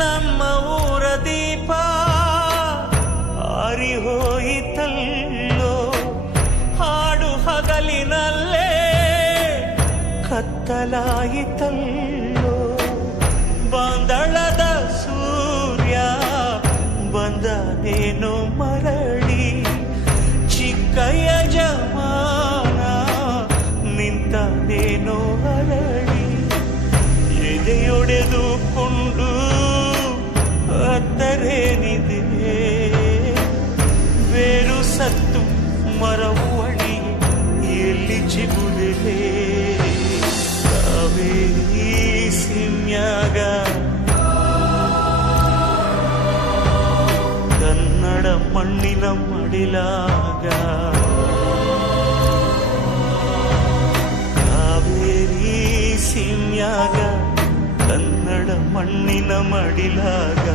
ನಮ್ಮ ಊರ ದೀಪ ಆರಿ ಹೋಯಿತಲ್ಲೋ, ಹಾಡು ಹಗಲಿನಲ್ಲೇ ಕತ್ತಲಾಯಿತಲ್ಲೋ, ಬಾಂದಳದ ಸೂರ್ಯ ಬಂದನೇನು ಮರಳಿ, ಚಿಕ್ಕಯ್ಯ ಜಮಾನ ನಿಂತನೇನೋ ಅರಳಿ, ಎದೆಯೊಡೆದುಕೊಂಡು ಅತ್ತರೇನಿದೆ, ಬೇರು ಸತ್ತು ಮರವು ಅಣಿ ಎಲ್ಲಿ ಚಿಗುರಿದೆ, ಕಾವೇರಿ ಸಿಮ್ಯಾಗ ಕನ್ನಡ ಮಣ್ಣಿನ ಮಡಿಲಾಗ, ಕಾವೇರಿ ಸಿಮ್ಯಾಗ ಕನ್ನಡ ಮಣ್ಣಿನ ಮಡಿಲಾಗ.